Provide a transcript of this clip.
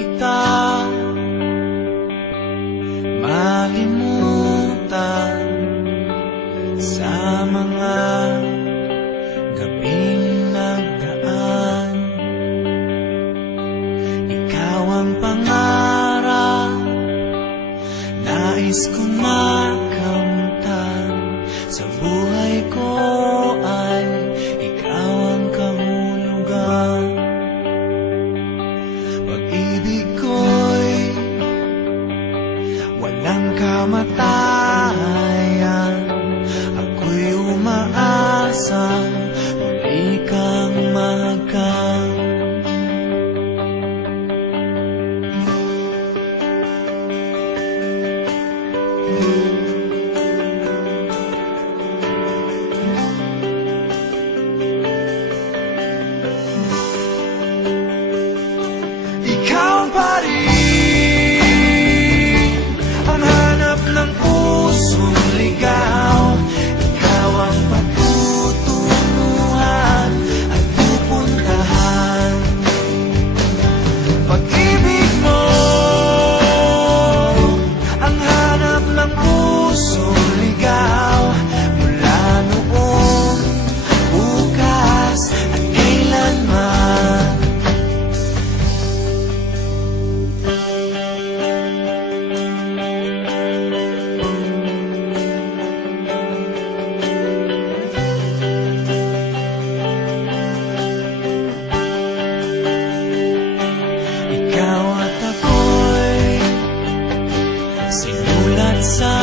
kita malimutan sa mga gabing nagdaan. Ikaw ang pangarap, nais kong makamtan. Sa buhay ko ay ikaw ang kahulugan. Pag-ibig ko'y walang kamatayan. Ako'y umaasa muli kang mahagkan. Ikaw pa rin ang hanap ng pusong ligaw. Ikaw ang patutunguhan at pupuntahan. Pag-ibig mo ang hanap ng pusong ligaw. Mula noon, bukas at kailanman. Ikaw at ako'y sinulat sa